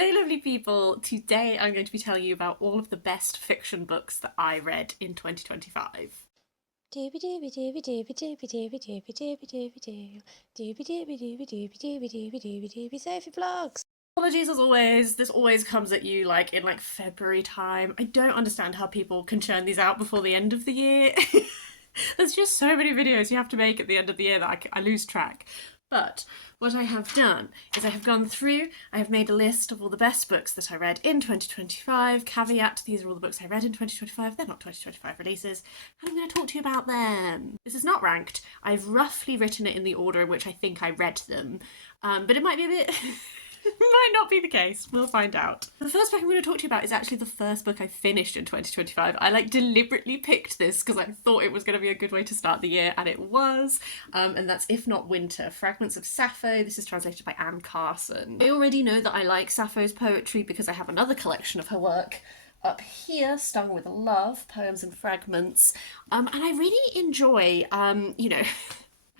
Hello, lovely people. Today I'm going to be telling you about all of the best fiction books that I read in 2025. Dooby dooby dooby dooby dooby dooby dooby dooby dooby doo. Dooby dooby dooby dooby dooby dooby dooby dooby Sophie vlogs. Apologies as always, this always comes at you like in February time. I don't understand how people can churn these out before the end of the year. There's just so many videos you have to make at the end of the year that I lose track. But what I have done is I have gone through, I have made a list of all the best books that I read in 2025. Caveat, these are all the books I read in 2025. They're not 2025 releases. And I'm going to talk to you about them. This is not ranked. I've roughly written it in the order in which I think I read them. But it might be a bit... might not be the case. We'll find out. The first book I'm going to talk to you about is actually the first book I finished in 2025. I deliberately picked this because I thought it was going to be a good way to start the year, and it was. And that's If Not Winter, Fragments of Sappho. This is translated by Carson. I already know that I like Sappho's poetry because I have another collection of her work up here, Stung with Love, Poems and Fragments. And I really enjoy,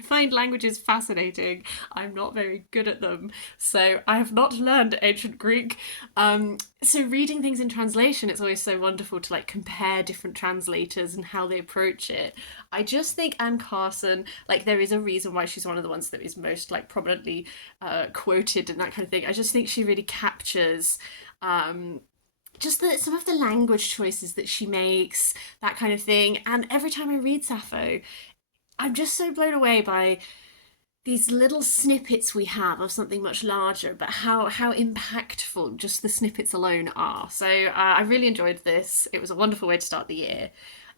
I find languages fascinating. I'm not very good at them, so I have not learned ancient Greek. So reading things in translation, it's always so wonderful to compare different translators and how they approach it. I just think Anne Carson, there is a reason why she's one of the ones that is most prominently quoted and that kind of thing. I just think she really captures just some of the language choices that she makes, that kind of thing. And every time I read Sappho, I'm just so blown away by these little snippets we have of something much larger, but how impactful just the snippets alone are. So I really enjoyed this. It was a wonderful way to start the year.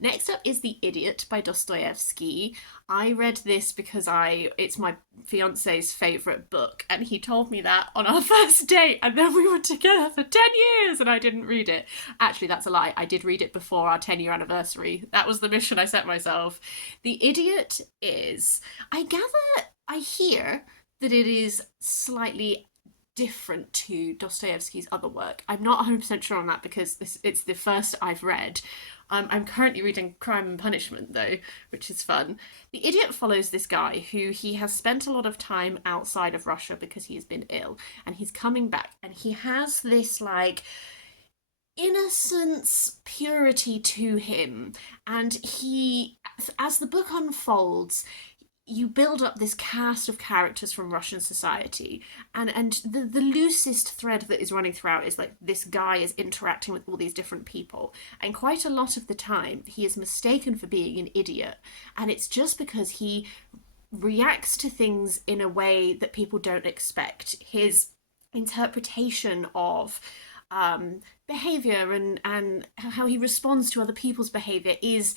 Next up is The Idiot by Dostoyevsky. I read this because it's my fiance's favourite book, and he told me that on our first date, and then we were together for 10 years and I didn't read it. Actually, that's a lie. I did read it before our 10-year anniversary. That was the mission I set myself. The Idiot is, I hear that it is slightly different to Dostoevsky's other work. I'm not 100% sure on that because it's the first I've read. I'm currently reading Crime and Punishment, though, which is fun. The Idiot follows this guy who he has spent a lot of time outside of Russia because he has been ill, and he's coming back, and he has this, innocence, purity to him, and as the book unfolds, you build up this cast of characters from Russian society, and the loosest thread that is running throughout is this guy is interacting with all these different people, and quite a lot of the time he is mistaken for being an idiot, and it's just because he reacts to things in a way that people don't expect. His interpretation of behavior and how he responds to other people's behavior is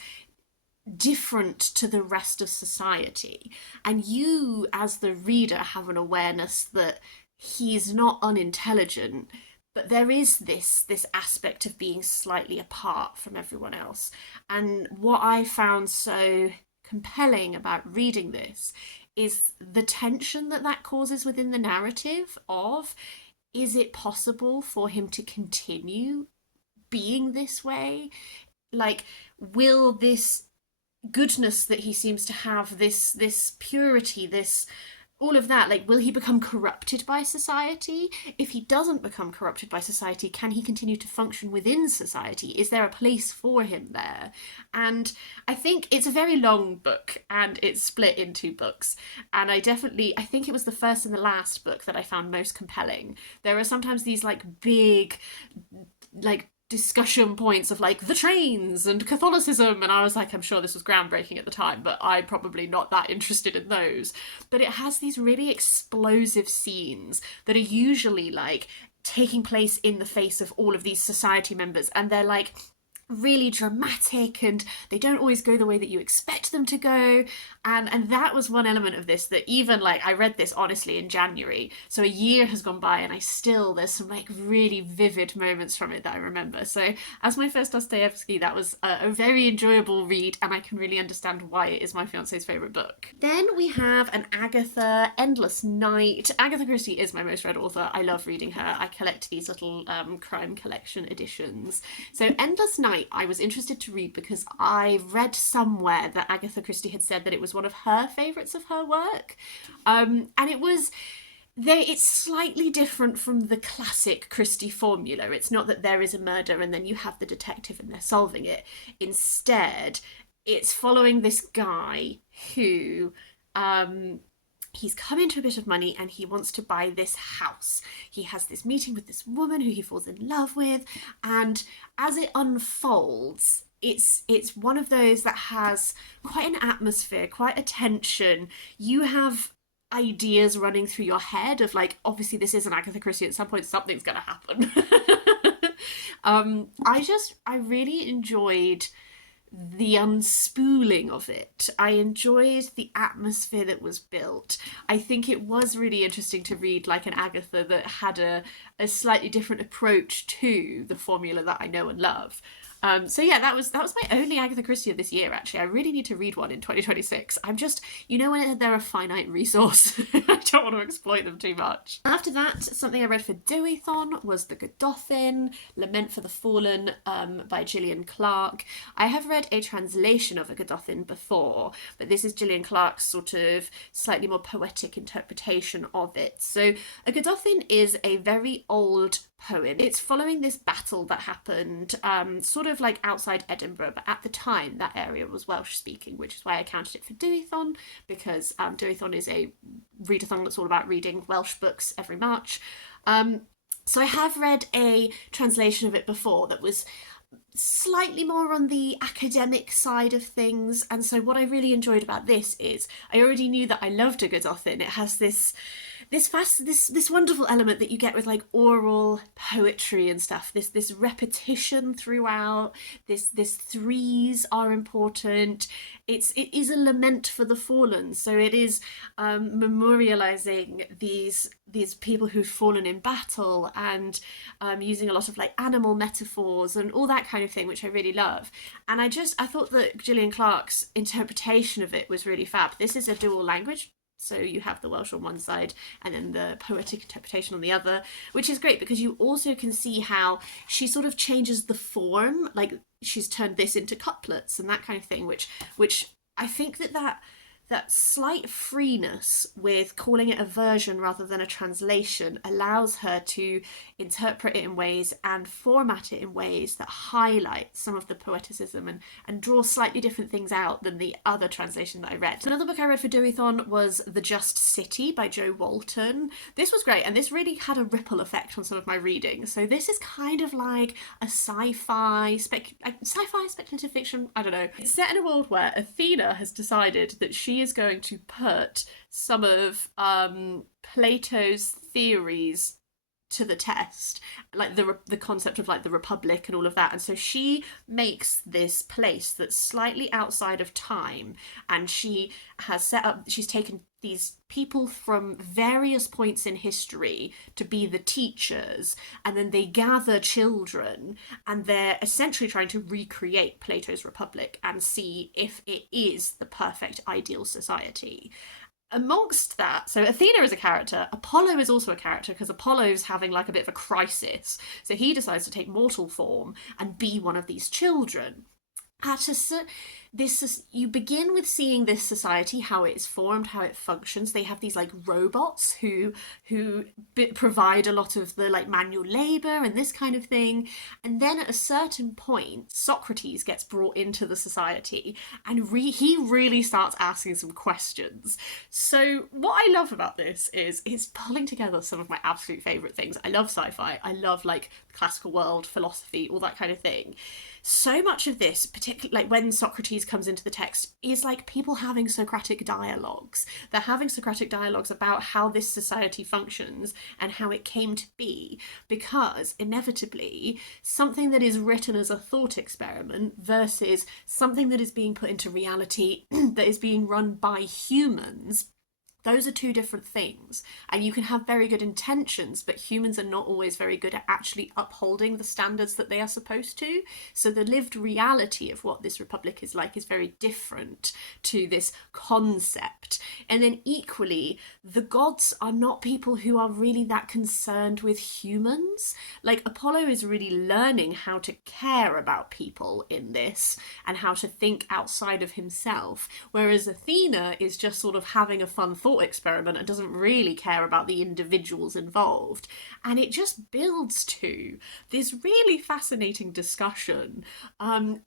different to the rest of society, and you as the reader have an awareness that he's not unintelligent, but there is this aspect of being slightly apart from everyone else. And what I found so compelling about reading this is the tension that causes within the narrative of, is it possible for him to continue being this way? Will this goodness that he seems to have, this purity, this all of that, will he become corrupted by society? If he doesn't become corrupted by society, can he continue to function within society? Is there a place for him there? And I think it's a very long book, and it's split in two books, and I think it was the first and the last book that I found most compelling. There are sometimes these big discussion points of the trains and Catholicism, and I was I'm sure this was groundbreaking at the time, but I'm probably not that interested in those. But it has these really explosive scenes that are usually taking place in the face of all of these society members, and they're really dramatic, and they don't always go the way that you expect them to go, and that was one element of this that even I read this honestly in January, so a year has gone by, and there's some really vivid moments from it that I remember. So as my first Dostoevsky, that was a very enjoyable read, and I can really understand why it is my fiance's favourite book. Then we have an Agatha, Endless Night. Agatha Christie is my most read author. I love reading her. I collect these little crime collection editions. So Endless Night I was interested to read because I read somewhere that Agatha Christie had said that it was one of her favourites of her work. And It's slightly different from the classic Christie formula. It's not that there is a murder and then you have the detective and they're solving it. Instead, it's following this guy who he's come into a bit of money and he wants to buy this house. He has this meeting with this woman who he falls in love with, and as it unfolds, it's one of those that has quite an atmosphere, quite a tension. You have ideas running through your head of like, obviously this is an Agatha Christie, at some point something's gonna happen. I really enjoyed the unspooling of it. I enjoyed the atmosphere that was built. I think it was really interesting to read like an Agatha that had a slightly different approach to the formula that I know and love. So yeah, that was my only Agatha Christie of this year, actually. I really need to read one in 2026. I'm just, when they're a finite resource, I don't want to exploit them too much. After that, something I read for Deweython was The Gododdin, Lament for the Fallen by Gillian Clarke. I have read a translation of A Gododdin before, but this is Gillian Clarke's sort of slightly more poetic interpretation of it. So A Gododdin is a very old poem. It's following this battle that happened sort of like outside Edinburgh, but at the time that area was Welsh speaking, which is why I counted it for Deweython, because Deweython is a readathon that's all about reading Welsh books every March. So I have read a translation of it before that was slightly more on the academic side of things, and so what I really enjoyed about this is I already knew that I loved A Gododdin. It has this wonderful element that you get with like oral poetry and stuff, this repetition throughout, this threes are important. It is a lament for the fallen, so it is memorializing these people who've fallen in battle, and using a lot of like animal metaphors and all that kind of thing, which I really love. And I thought that Gillian Clarke's interpretation of it was really fab. This is a dual language, so you have the Welsh on one side and then the poetic interpretation on the other, which is great because you also can see how she sort of changes the form, like she's turned this into couplets and that kind of thing, which I think that slight freeness with calling it a version rather than a translation allows her to interpret it in ways and format it in ways that highlight some of the poeticism and draw slightly different things out than the other translation that I read. Another book I read for Deweython was The Just City by Jo Walton. This was great, and this really had a ripple effect on some of my reading. So this is kind of like a sci-fi speculative fiction, I don't know. It's set in a world where Athena has decided that she is going to put some of Plato's theories to the test, like the concept of like the Republic and all of that. And so she makes this place that's slightly outside of time, and she's taken these people from various points in history to be the teachers, and then they gather children and they're essentially trying to recreate Plato's Republic and see if it is the perfect ideal society. Amongst that, so Athena is a character, Apollo is also a character, because Apollo's having like a bit of a crisis, so he decides to take mortal form and be one of these children. You begin with seeing this society, how it is formed, how it functions. They have these like robots who provide a lot of the like manual labor and this kind of thing. And then at a certain point, Socrates gets brought into the society, and he really starts asking some questions. So what I love about this is it's pulling together some of my absolute favorite things. I love sci-fi. I love like the classical world, philosophy, all that kind of thing. So much of this, particularly like when Socrates comes into the text, is like people having Socratic dialogues. They're having Socratic dialogues about how this society functions and how it came to be, because inevitably something that is written as a thought experiment versus something that is being put into reality that is being run by humans, those are two different things. And you can have very good intentions, but humans are not always very good at actually upholding the standards that they are supposed to. So the lived reality of what this republic is like is very different to this concept. And then equally, the gods are not people who are really that concerned with humans. Like Apollo is really learning how to care about people in this and how to think outside of himself, whereas Athena is just sort of having a fun thought thought experiment and doesn't really care about the individuals involved. And it just builds to this really fascinating discussion.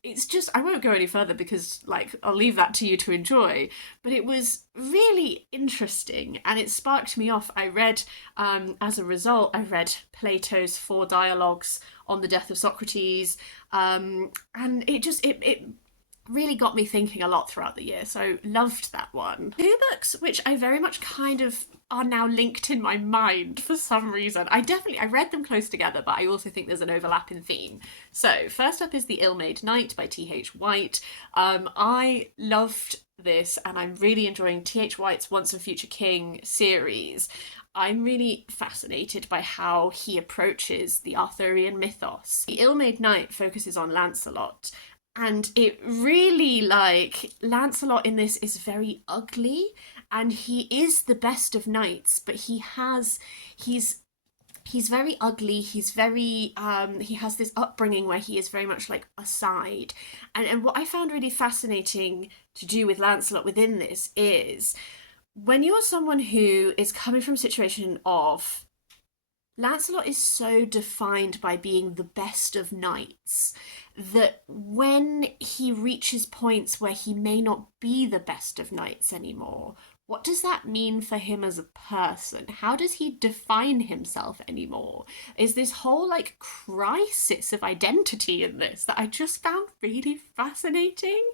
It's just, I won't go any further because, like, I'll leave that to you to enjoy, but it was really interesting and it sparked me off. I read, as a result, I read Plato's 4 dialogues on the death of Socrates, and it really got me thinking a lot throughout the year, so loved that one. 2 books which I very much kind of are now linked in my mind for some reason. I read them close together, but I also think there's an overlap in theme. So first up is The Ill-Made Knight by T.H. White. I loved this and I'm really enjoying T.H. White's Once and Future King series. I'm really fascinated by how he approaches the Arthurian mythos. The Ill-Made Knight focuses on Lancelot, and it really, like, Lancelot in this is very ugly, and he is the best of knights, but he's very ugly, he's very, he has this upbringing where he is very much, like, aside. And what I found really fascinating to do with Lancelot within this is, when you're someone who is coming from a situation of, Lancelot is so defined by being the best of knights that when he reaches points where he may not be the best of knights anymore, what does that mean for him as a person? How does he define himself anymore? Is this whole, like, crisis of identity in this that I just found really fascinating.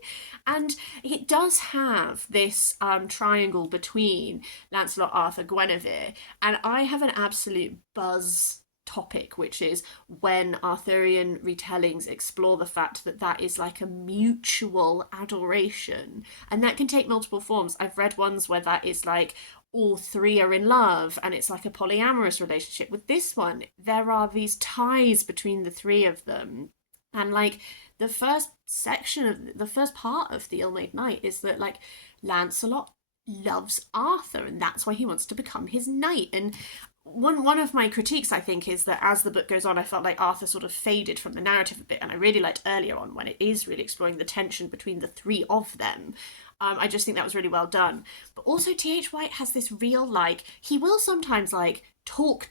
And it does have this triangle between Lancelot, Arthur, Guinevere, and I have an absolute buzz topic, which is when Arthurian retellings explore the fact that that is like a mutual adoration, and that can take multiple forms. I've read ones where that is like all 3 are in love and it's like a polyamorous relationship. With this one, there are these ties between the 3 of them, and like the first part of The Ill-Made Knight is that, like, Lancelot loves Arthur and that's why he wants to become his knight. And one of my critiques, I think, is that as the book goes on, I felt like Arthur sort of faded from the narrative a bit, and I really liked earlier on when it is really exploring the tension between the 3 of them. I just think that was really well done. But also T.H. White has this real, like, he will sometimes, like, talk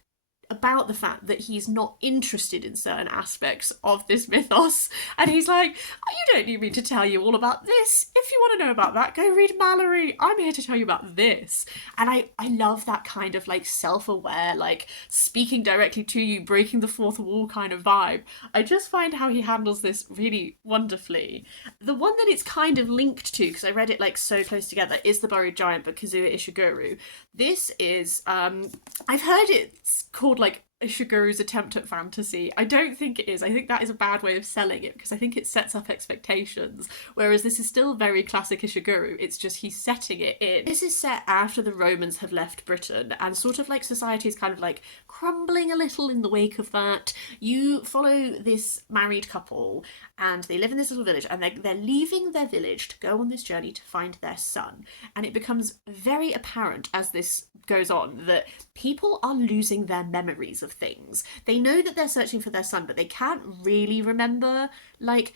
about the fact that he's not interested in certain aspects of this mythos, and he's like, oh, you don't need me to tell you all about this. If you want to know about that, go read Mallory. I'm here to tell you about this. And I love that kind of, like, self-aware, like, speaking directly to you, breaking the fourth wall kind of vibe. I just find how he handles this really wonderfully. The one that it's kind of linked to, because I read it, like, so close together, is The Buried Giant by Kazuo Ishiguro. This is, I've heard it's called, like, Ishiguro's attempt at fantasy. I don't think it is. I think that is a bad way of selling it, because I think it sets up expectations, whereas this is still very classic Ishiguro. It's just he's setting it in. This is set after the Romans have left Britain, and sort of like society is kind of like crumbling a little in the wake of that. You follow this married couple and they live in this little village, and they're leaving their village to go on this journey to find their son. And it becomes very apparent as this goes on that people are losing their memories of things. They know that they're searching for their son, but they can't really remember, like,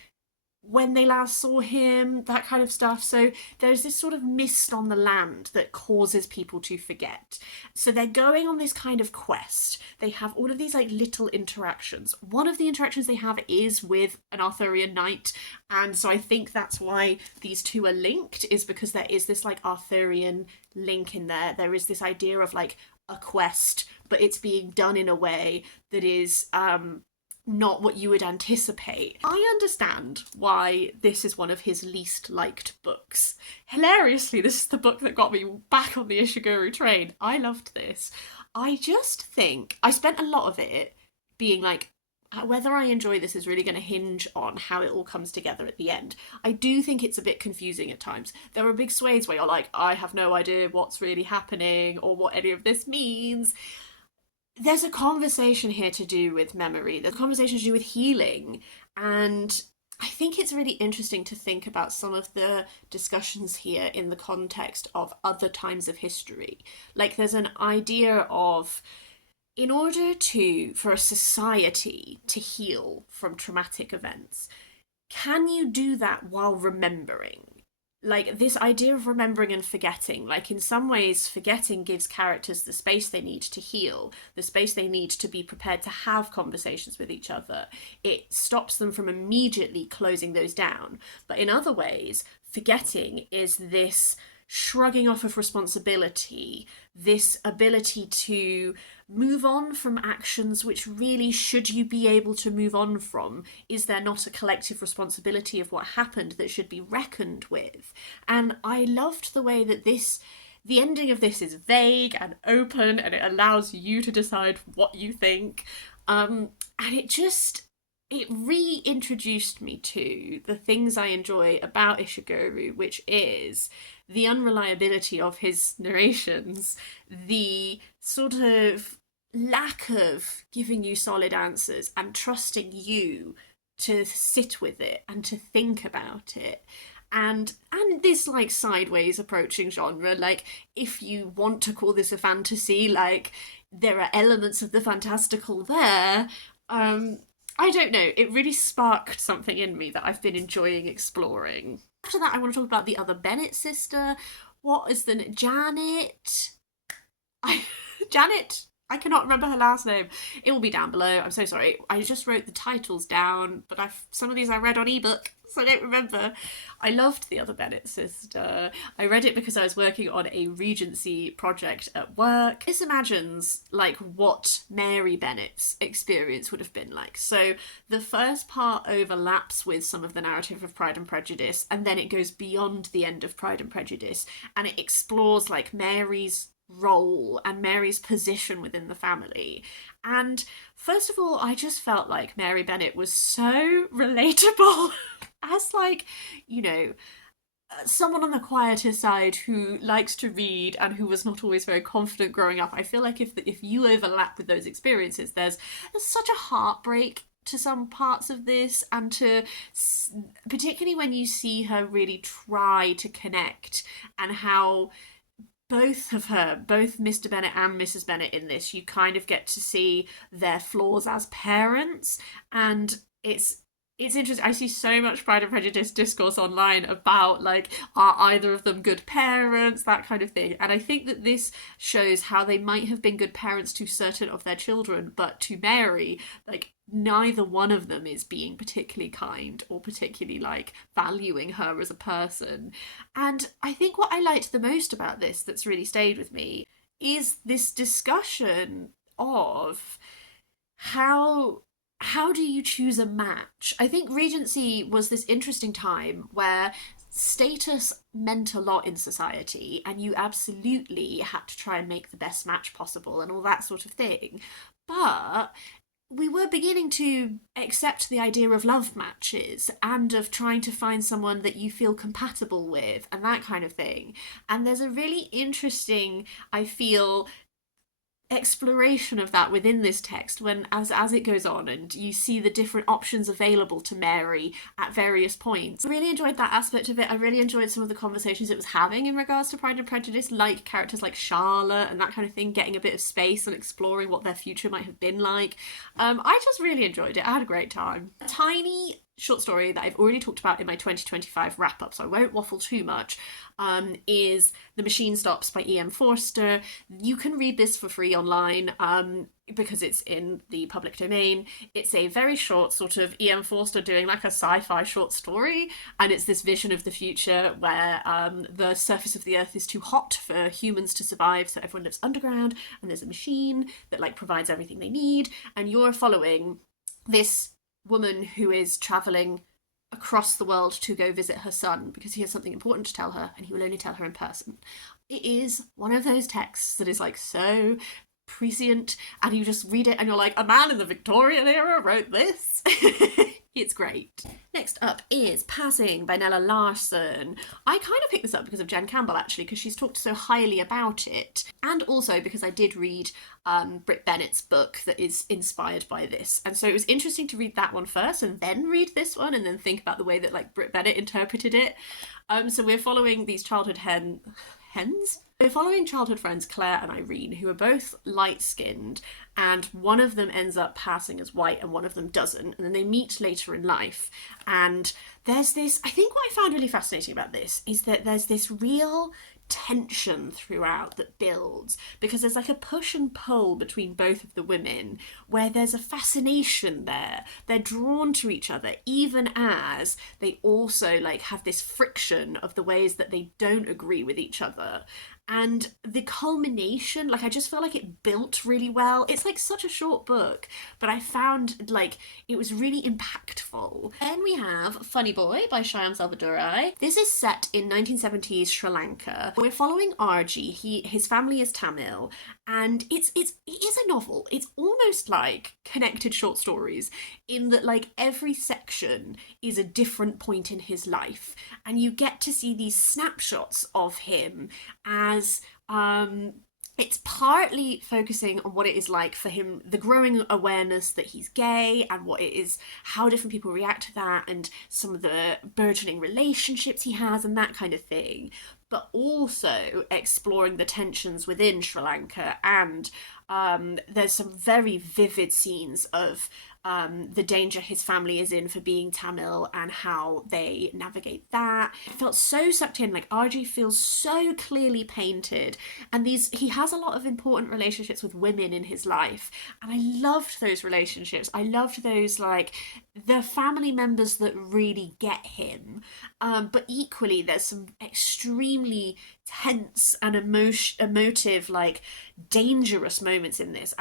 when they last saw him, that kind of stuff. So there's this sort of mist on the land that causes people to forget. So they're going on this kind of quest. They have all of these, like, little interactions. One of the interactions they have is with an Arthurian knight, and so I think that's why these 2 are linked, is because there is this, like, Arthurian link in there. There is this idea of, like, a quest, but it's being done in a way that is not what you would anticipate. I understand why this is one of his least liked books. Hilariously, this is the book that got me back on the Ishiguro train. I loved this. I just think I spent a lot of it being like, whether I enjoy this is really going to hinge on how it all comes together at the end. I do think it's a bit confusing at times. There are big swathes where you're like, I have no idea what's really happening or what any of this means. There's a conversation here to do with memory. There's a conversation to do with healing. And I think it's really interesting to think about some of the discussions here in the context of other times of history. Like, there's an idea of, in order for a society to heal from traumatic events, can you do that while remembering? like this idea of remembering and forgetting. Like in some ways, forgetting gives characters the space they need to heal, the space they need to be prepared to have conversations with each other. It stops them from immediately closing those down. But in other ways, forgetting is this shrugging off of responsibility, this ability to move on from actions which really should you be able to move on from? Is there not a collective responsibility of what happened that should be reckoned with? And I loved the way that the ending of this is vague and open, and it allows you to decide what you think. And it reintroduced me to the things I enjoy about Ishiguro, which is the unreliability of his narrations, the sort of lack of giving you solid answers and trusting you to sit with it and to think about it. And this like sideways approaching genre, like if you want to call this a fantasy, like there are elements of the fantastical there. I don't know, it really sparked something in me that I've been enjoying exploring. After that, I want to talk about the other Bennet sister. What is the Janet? Janet? I cannot remember her last name. It will be down below. I'm so sorry. I just wrote the titles down, but some of these I read on ebook, so I don't remember. I loved the other Bennet sister. I read it because I was working on a Regency project at work. This imagines like what Mary Bennet's experience would have been like. So the first part overlaps with some of the narrative of Pride and Prejudice, and then it goes beyond the end of Pride and Prejudice, and it explores like Mary's role and Mary's position within the family. And first of all, I just felt like Mary Bennet was so relatable as like, you know, someone on the quieter side who likes to read and who was not always very confident growing up. I feel like if you overlap with those experiences, there's such a heartbreak to some parts of this, and to particularly when you see her really try to connect, and how both Mr. Bennet and Mrs. Bennet in this, you kind of get to see their flaws as parents, and it's interesting. I see so much Pride and Prejudice discourse online about like, are either of them good parents, that kind of thing. And I think that this shows how they might have been good parents to certain of their children, but to Mary, like neither one of them is being particularly kind or particularly like valuing her as a person. And I think what I liked the most about this, that's really stayed with me, is this discussion of how do you choose a match? I think Regency was this interesting time where status meant a lot in society, and you absolutely had to try and make the best match possible and all that sort of thing. But we were beginning to accept the idea of love matches and of trying to find someone that you feel compatible with and that kind of thing. And there's a really interesting, I feel, exploration of that within this text when as it goes on and you see the different options available to Mary at various points. I really enjoyed that aspect of it. I really enjoyed some of the conversations it was having in regards to Pride and Prejudice, like characters like Charlotte and that kind of thing, getting a bit of space and exploring what their future might have been like. I just really enjoyed it. I had a great time. A tiny short story that I've already talked about in my 2025 wrap-up, so I won't waffle too much, is The Machine Stops by E.M. Forster. You can read this for free online because it's in the public domain. It's a very short sort of E.M. Forster doing like a sci-fi short story, and it's this vision of the future where the surface of the earth is too hot for humans to survive, so everyone lives underground, and there's a machine that like provides everything they need, and you're following this woman who is travelling across the world to go visit her son because he has something important to tell her and he will only tell her in person. It is one of those texts that is like so prescient, and you just read it and you're like, a man in the Victorian era wrote this? It's great. Next up is Passing by Nella Larson. I kind of picked this up because of Jen Campbell, actually, because she's talked so highly about it, and also because I did read Brit Bennett's book that is inspired by this, and so it was interesting to read that one first and then read this one and then think about the way that like Brit Bennett interpreted it. So we're following these childhood hens? We're following childhood friends Claire and Irene, who are both light-skinned, and one of them ends up passing as white and one of them doesn't, and then they meet later in life. And there's this, I think what I found really fascinating about this is that there's this real tension throughout that builds, because there's like a push and pull between both of the women where there's a fascination there. They're drawn to each other, even as they also like have this friction of the ways that they don't agree with each other. And the culmination, like, I just feel like it built really well. It's like such a short book, but I found like it was really impactful. Then we have Funny Boy by Shyam Selvadurai. This is set in 1970s Sri Lanka. We're following RG. His family is Tamil, and it is a novel. It's almost like connected short stories in that like every section is a different point in his life, and you get to see these snapshots of him as it's partly focusing on what it is like for him, the growing awareness that he's gay and what it is, how different people react to that, and some of the burgeoning relationships he has and that kind of thing, but also exploring the tensions within Sri Lanka. And there's some very vivid scenes of the danger his family is in for being Tamil and how they navigate that. It felt so sucked in, like RG feels so clearly painted, and he has a lot of important relationships with women in his life, and I loved those relationships. I loved those, like, the family members that really get him, but equally there's some extremely tense and emotive, like dangerous moments in this.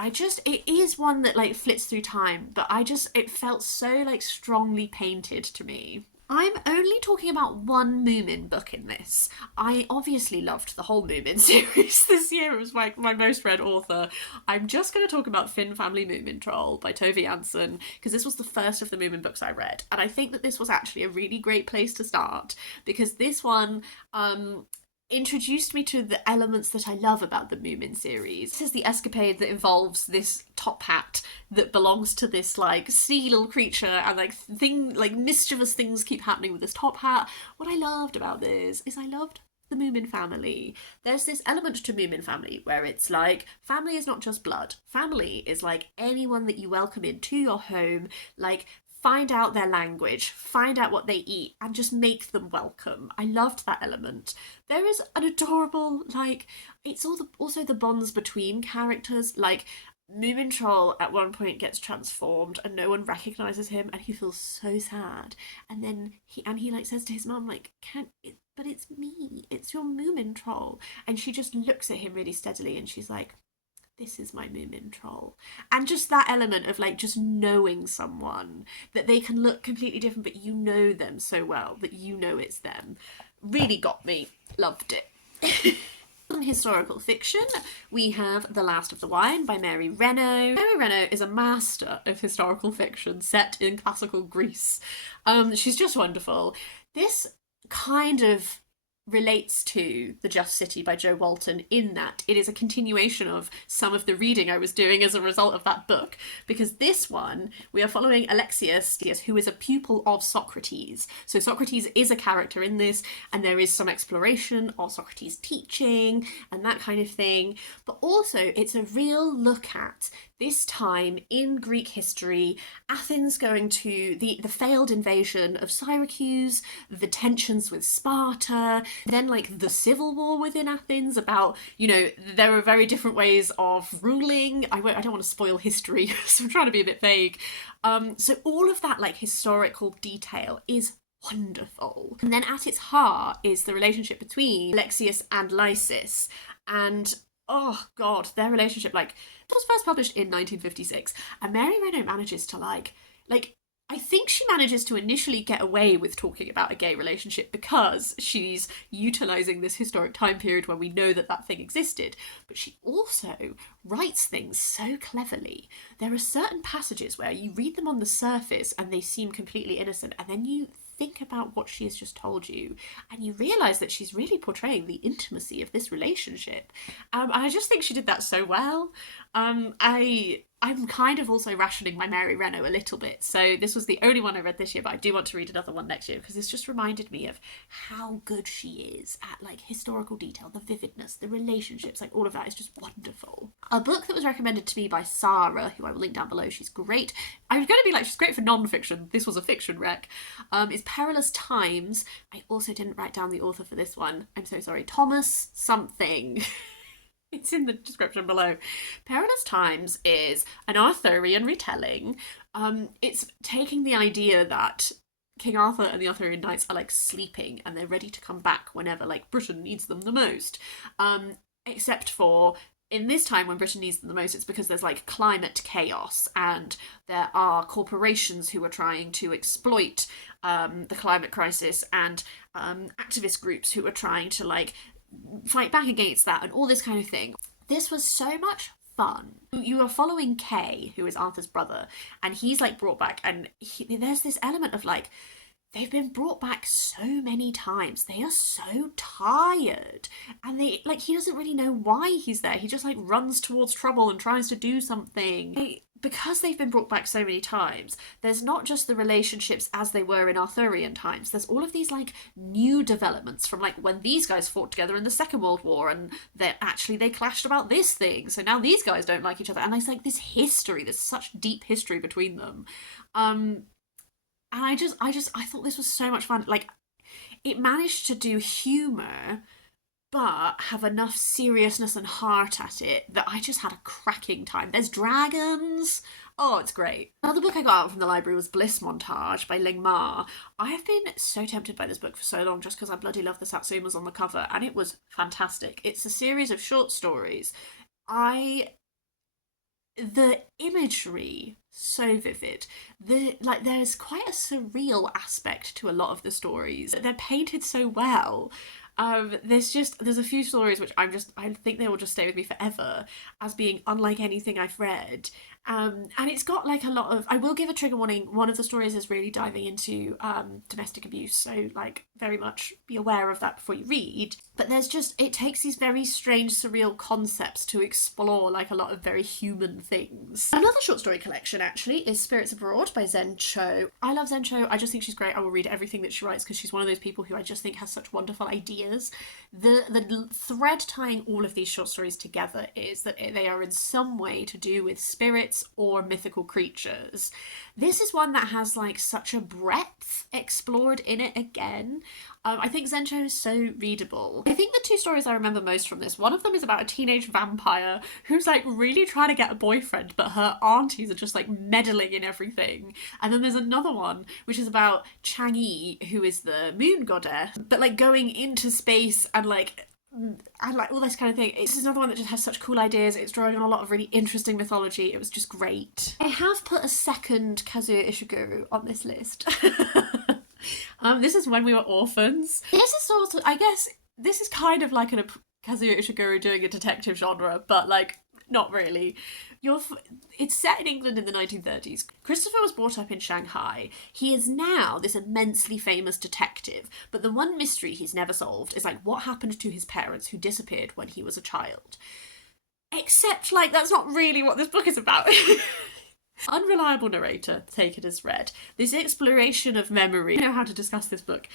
It is one that like flits through time, but it felt so like strongly painted to me. I'm only talking about one Moomin book in this. I obviously loved the whole Moomin series this year. It was my most read author. I'm just going to talk about Finn Family Moomintroll by Tove Jansson, because this was the first of the Moomin books I read. And I think that this was actually a really great place to start, because this one introduced me to the elements that I love about the Moomin series. This is the escapade that involves this top hat that belongs to this like sea little creature, and like mischievous things keep happening with this top hat. What I loved about this is I loved the Moomin family. There's this element to Moomin family where it's like family is not just blood. Family is like anyone that you welcome into your home, like find out their language, find out what they eat, and just make them welcome. I loved that element. There is an adorable, like, it's also the bonds between characters. Like, Moomintroll at one point gets transformed and no one recognises him, and he feels so sad. And then he like says to his mum, like, but it's me, it's your Moomintroll. And she just looks at him really steadily and she's like, this is my Moomintroll. And just that element of like just knowing someone, that they can look completely different but you know them so well that you know it's them, really got me. Loved it. In historical fiction, we have The Last of the Wine by Mary Renault. Mary Renault is a master of historical fiction set in classical Greece. She's just wonderful. This kind of relates to The Just City by Jo Walton in that it is a continuation of some of the reading I was doing as a result of that book, because this one we are following Alexius, who is a pupil of Socrates. So Socrates is a character in this, and there is some exploration of Socrates' teaching and that kind of thing, but also it's a real look at this time in Greek history, Athens going to the failed invasion of Syracuse, the tensions with Sparta, then like the civil war within Athens about, you know, there are very different ways of ruling. I don't want to spoil history, so I'm trying to be a bit vague. So all of that like historical detail is wonderful. And then at its heart is the relationship between Alexius and Lysis. And oh god, their relationship, like, it was first published in 1956, and Mary Renault manages to like I think she manages to initially get away with talking about a gay relationship because she's utilising this historic time period where we know that that thing existed, but she also writes things so cleverly. There are certain passages where you read them on the surface and they seem completely innocent, and then you think about what she has just told you and you realise that she's really portraying the intimacy of this relationship. I just think she did that so well. I I'm kind of also rationing my Mary Renault a little bit. So this was the only one I read this year, but I do want to read another one next year because this just reminded me of how good she is at like historical detail, the vividness, the relationships, like all of that is just wonderful. A book that was recommended to me by Sarah, who I will link down below, she's great. I was going to be like, she's great for non-fiction. This was a fiction rec. Is Perilous Times. I also didn't write down the author for this one. I'm so sorry. Thomas something. It's in the description below. Perilous Times is an Arthurian retelling. It's taking the idea that King Arthur and the Arthurian knights are like sleeping and they're ready to come back whenever like Britain needs them the most. Except for in this time when Britain needs them the most, it's because there's like climate chaos and there are corporations who are trying to exploit the climate crisis and activist groups who are trying to like fight back against that and all this kind of thing. This was so much fun. You are following Kay, who is Arthur's brother, and he's like brought back, and there's this element of like, they've been brought back so many times. They are so tired. And they like he doesn't really know why he's there. He just like runs towards trouble and tries to do something. Because they've been brought back so many times, there's not just the relationships as they were in Arthurian times. There's all of these like new developments from like when these guys fought together in the Second World War and that actually they clashed about this thing. So now these guys don't like each other. And it's like this history, there's such deep history between them. And I thought this was so much fun. Like, it managed to do humour, but have enough seriousness and heart at it that I just had a cracking time. There's dragons. Oh, it's great. Another book I got out from the library was Bliss Montage by Ling. I have been so tempted by this book for so long just because I bloody love the Satsumas on the cover, and it was fantastic. It's a series of short stories. The imagery, so vivid. There's quite a surreal aspect to a lot of the stories. They're painted so well. There's a few stories which I think they will just stay with me forever as being unlike anything I've read. And it's got like a lot of, I will give a trigger warning, one of the stories is really diving into domestic abuse, so like very much be aware of that before you read. But it takes these very strange, surreal concepts to explore like a lot of very human things. Another short story collection actually is Spirits Abroad by Zen Cho. I love Zen Cho, I just think she's great. I will read everything that she writes because she's one of those people who I just think has such wonderful ideas. The thread tying all of these short stories together is that they are in some way to do with spirits or mythical creatures. This is one that has like such a breadth explored in it again. I think Zen Cho is so readable. I think the two stories I remember most from this, one of them is about a teenage vampire who's like really trying to get a boyfriend, but her aunties are just like meddling in everything. And then there's another one which is about Chang'e, who is the moon goddess, but like going into space and like all this kind of thing. This is another one that just has such cool ideas. It's drawing on a lot of really interesting mythology. It was just great. I have put a second Kazuo Ishiguro on this list. This is When We Were Orphans. This is sort of, I guess, this is kind of like a Kazuo Ishiguro doing a detective genre, but like, not really. It's set in England in the 1930s. Christopher was brought up in Shanghai. He is now this immensely famous detective, but the one mystery he's never solved is like what happened to his parents who disappeared when he was a child. Except like that's not really what this book is about. Unreliable narrator, take it as read. This exploration of memory. I know how to discuss this book.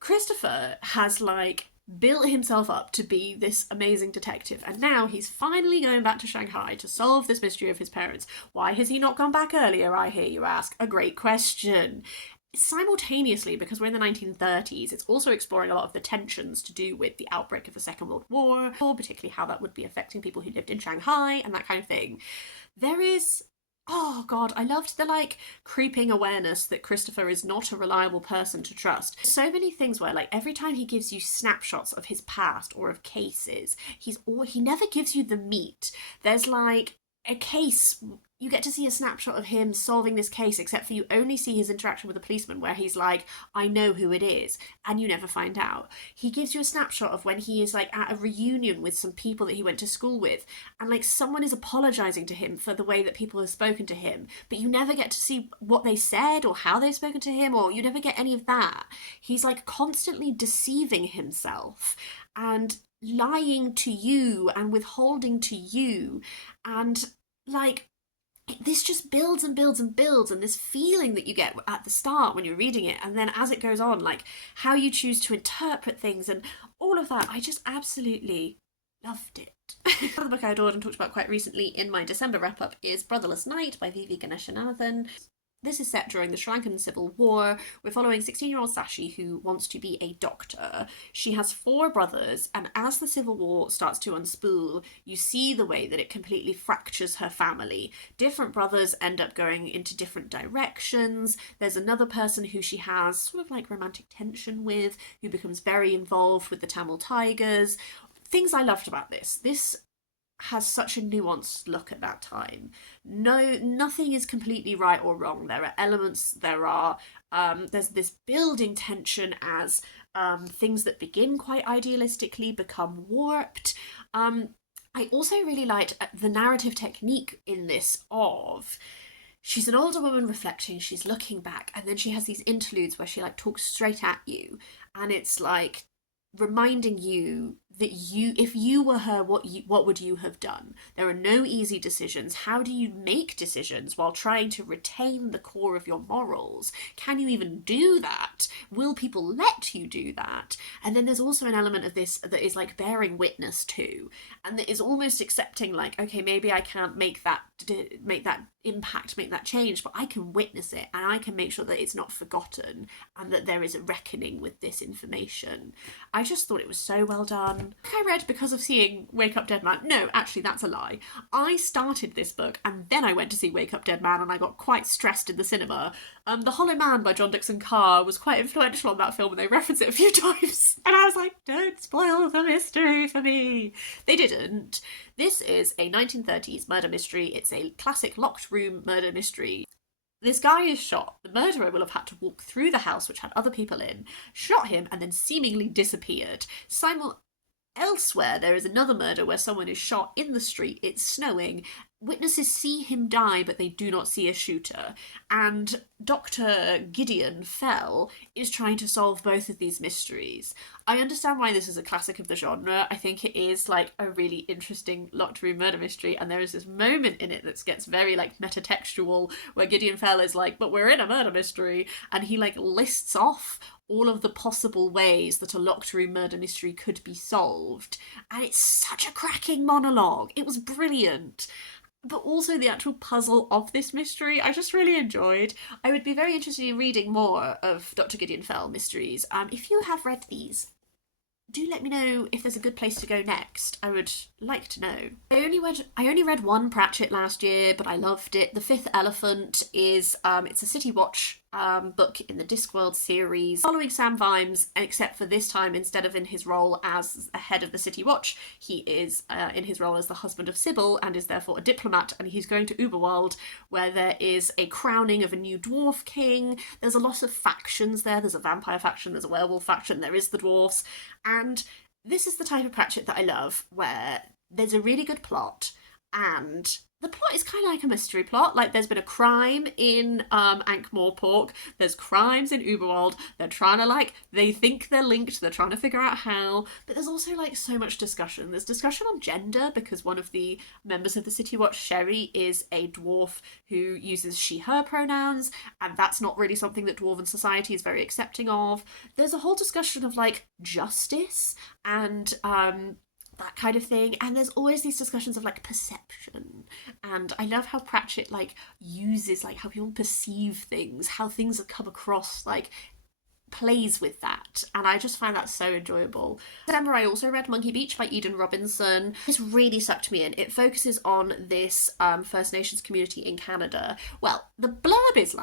Christopher has like built himself up to be this amazing detective, and now he's finally going back to Shanghai to solve this mystery of his parents. Why has he not gone back earlier, I hear you ask? A great question. Simultaneously, because we're in the 1930s, it's also exploring a lot of the tensions to do with the outbreak of the Second World War, particularly how that would be affecting people who lived in Shanghai and that kind of thing. There is, oh god, I loved the like creeping awareness that Christopher is not a reliable person to trust. So many things where like every time he gives you snapshots of his past or of cases, he never gives you the meat. There's like a case, you get to see a snapshot of him solving this case, except for you only see his interaction with the policeman where he's like, I know who it is, and you never find out. He gives you a snapshot of when he is like at a reunion with some people that he went to school with, and like someone is apologising to him for the way that people have spoken to him, but you never get to see what they said or how they've spoken to him, or you never get any of that. He's like constantly deceiving himself and lying to you and withholding to you, and like this just builds and builds and builds, and this feeling that you get at the start when you're reading it, and then as it goes on, like how you choose to interpret things and all of that, I just absolutely loved it. Another book I adored and talked about quite recently in my December wrap-up is Brotherless Night by V.V. Ganeshananthan. This is set during the Sri Lankan Civil War. We're following 16-year-old Sashi, who wants to be a doctor. She has 4 brothers, and as the Civil War starts to unspool, you see the way that it completely fractures her family. Different brothers end up going into different directions. There's another person who she has sort of like romantic tension with, who becomes very involved with the Tamil Tigers. Things I loved about this. This has such a nuanced look at that time. No, nothing is completely right or wrong. There are elements, there's this building tension as things that begin quite idealistically become warped. I also really liked the narrative technique in this of she's an older woman reflecting, she's looking back, and then she has these interludes where she like talks straight at you, and it's like reminding you that if you were her, what would you have done? There are no easy decisions. How do you make decisions while trying to retain the core of your morals? Can you even do that? Will people let you do that? And then there's also an element of this that is like bearing witness to, and that is almost accepting like, okay, maybe I can't make that impact, make that change, but I can witness it, and I can make sure that it's not forgotten, and that there is a reckoning with this information. I just thought it was so well done. I read because of seeing Wake Up Dead Man. No, actually, that's a lie. I started this book and then I went to see Wake Up Dead Man, and I got quite stressed in the cinema. The Hollow Man by Dickson Carr was quite influential on that film, and they reference it a few times. And I was like, don't spoil the mystery for me. They didn't. This is a 1930s murder mystery. It's a classic locked room murder mystery. This guy is shot. The murderer will have had to walk through the house, which had other people in, shot him, and then seemingly disappeared. Elsewhere, there is another murder where someone is shot in the street, it's snowing, witnesses see him die, but they do not see a shooter. And Dr. Gideon Fell is trying to solve both of these mysteries. I understand why this is a classic of the genre. I think it is like a really interesting locked room murder mystery, and there is this moment in it that gets very like metatextual where Gideon Fell is like, but we're in a murder mystery, and he like lists off all of the possible ways that a locked room murder mystery could be solved. And it's such a cracking monologue. It was brilliant. But also the actual puzzle of this mystery, I just really enjoyed. I would be very interested in reading more of Dr. Gideon Fell mysteries. If you have read these, do let me know if there's a good place to go next. I would like to know. I only read one Pratchett last year, but I loved it. The Fifth Elephant is it's a City Watch book in the Discworld series, following Sam Vimes, except for this time, instead of in his role as a head of the City Watch, he is in his role as the husband of Sybil, and is therefore a diplomat, and he's going to Uberwald, where there is a crowning of a new dwarf king. There's a lot of factions there. There's a vampire faction, there's a werewolf faction, there is the dwarfs, and this is the type of Pratchett that I love, where there's a really good plot, and the plot is kind of like a mystery plot. Like, there's been a crime in Ankh-Morpork, there's crimes in Uberwald, they're trying to they think they're linked, they're trying to figure out how, but there's also so much discussion. There's discussion on gender, because one of the members of the City Watch, Sherry, is a dwarf who uses she/her pronouns, and that's not really something that dwarven society is very accepting of. There's a whole discussion of justice and that kind of thing, and there's always these discussions of perception, and I love how Pratchett uses how people perceive things, how things come across, plays with that, and I just find that so enjoyable. In December, I also read Monkey Beach by Eden Robinson. This really sucked me in. It focuses on this First Nations community in Canada. Well, the blurb is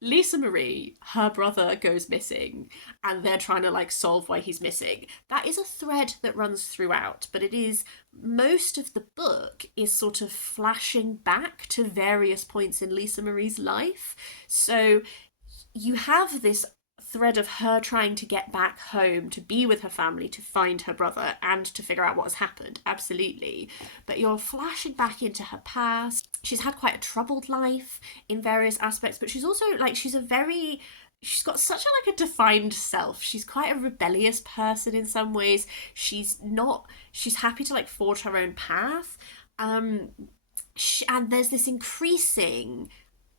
Lisa Marie, her brother goes missing, and they're trying to solve why he's missing. That is a thread that runs throughout, but it is, most of the book is sort of flashing back to various points in Lisa Marie's life. So you have this thread of her trying to get back home, to be with her family, to find her brother, and to figure out what has happened, absolutely. But you're flashing back into her past. She's had quite a troubled life in various aspects, but she's also, she's got such a defined self. She's quite a rebellious person in some ways. She's happy to forge her own path. and there's this increasing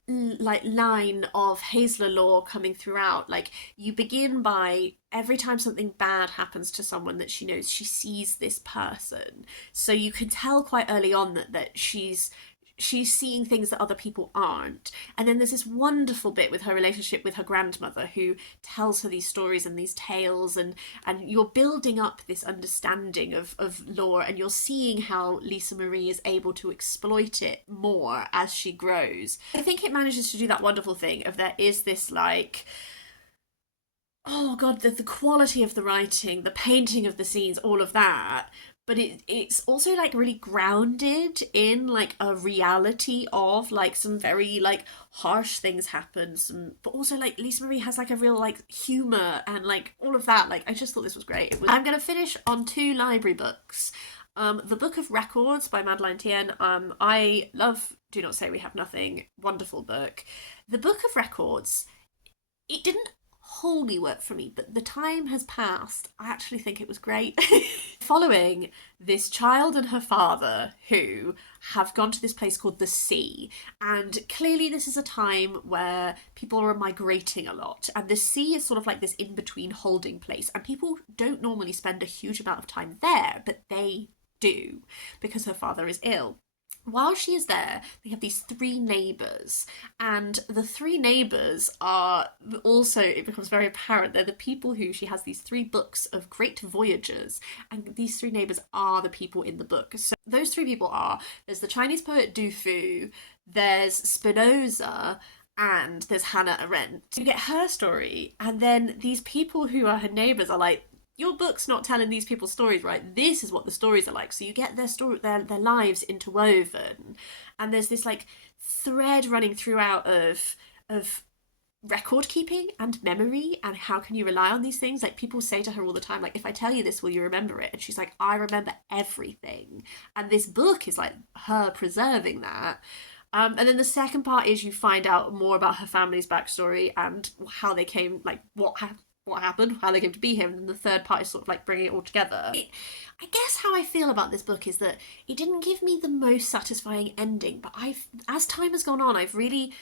like line of Hazelor lore coming throughout. Like, you begin by every time something bad happens to someone that she knows, she sees this person. So you can tell quite early on that she's seeing things that other people aren't. And then there's this wonderful bit with her relationship with her grandmother, who tells her these stories and these tales, and you're building up this understanding of lore, and you're seeing how Lisa Marie is able to exploit it more as she grows. I think it manages to do that wonderful thing of, there is this like, oh god, the quality of the writing, the painting of the scenes, all of that, but it's also like really grounded in like a reality of like some very like harsh things happen, but also like Lisa Marie has like a real like humor and like all of that. Like, I just thought this was great. I'm gonna finish on two library books. The Book of Records by Madeleine Tien. I love Do Not Say We Have Nothing. Wonderful book. The Book of Records, it didn't wholly work for me, but the time has passed. I actually think it was great. Following this child and her father who have gone to this place called the Sea, and clearly this is a time where people are migrating a lot, and the Sea is sort of like this in-between holding place, and people don't normally spend a huge amount of time there, but they do, because her father is ill. While she is there, they have these three neighbours, and the three neighbours are also, it becomes very apparent, they're the people who she has these three books of great voyagers, and these three neighbours are the people in the book. So those three people are, there's the Chinese poet Du Fu, there's Spinoza, and there's Hannah Arendt. You get her story, and then these people who are her neighbours are like, your book's not telling these people's stories right. This is what the stories are like. So you get their story, their lives interwoven, and there's this like thread running throughout of record keeping and memory, and how can you rely on these things. Like, people say to her all the time, like, if I tell you this, will you remember it? And she's like, I remember everything. And this book is like her preserving that. And then the second part is you find out more about her family's backstory and how they came, like what happened, how they came to be here. And then the third part is sort of like bringing it all together. I guess how I feel about this book is that it didn't give me the most satisfying ending, but as time has gone on, I've really,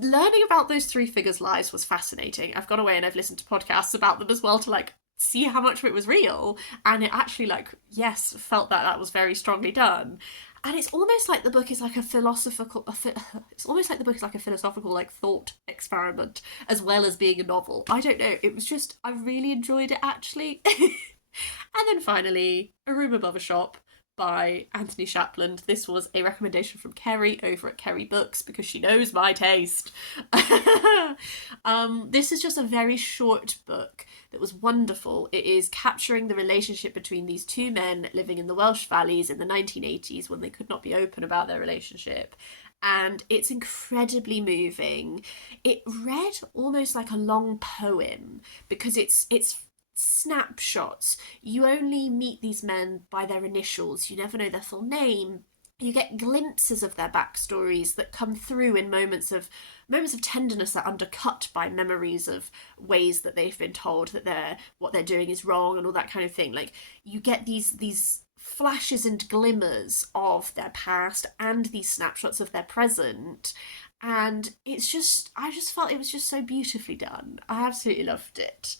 learning about those three figures' lives was fascinating. I've gone away and I've listened to podcasts about them as well to like see how much of it was real, and it actually, like, yes, felt that was very strongly done. And it's almost like the book is like it's almost like the book is like a philosophical like thought experiment as well as being a novel. I don't know, it was just, I really enjoyed it actually. And then finally, A Room Above a Shop by Anthony Shapland. This was a recommendation from Kerry over at Kerry Books because she knows my taste. This is just a very short book that was wonderful. It is capturing the relationship between these two men living in the Welsh valleys in the 1980s when they could not be open about their relationship. And it's incredibly moving. It read almost like a long poem because it's snapshots. You only meet these men by their initials. You never know their full name. You get glimpses of their backstories that come through in moments of tenderness that are undercut by memories of ways that they've been told that what they're doing is wrong and all that kind of thing. Like, you get these flashes and glimmers of their past and these snapshots of their present. And it's just, I just felt it was just so beautifully done. I absolutely loved it.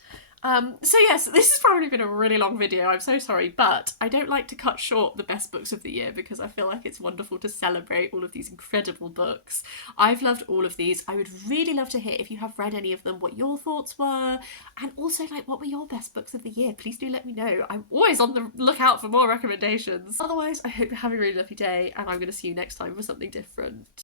So yes, this has probably been a really long video, I'm so sorry, but I don't like to cut short the best books of the year because I feel like it's wonderful to celebrate all of these incredible books. I've loved all of these. I would really love to hear if you have read any of them, what your thoughts were, and also like what were your best books of the year. Please do let me know. I'm always on the lookout for more recommendations. Otherwise, I hope you're having a really lovely day, and I'm going to see you next time for something different.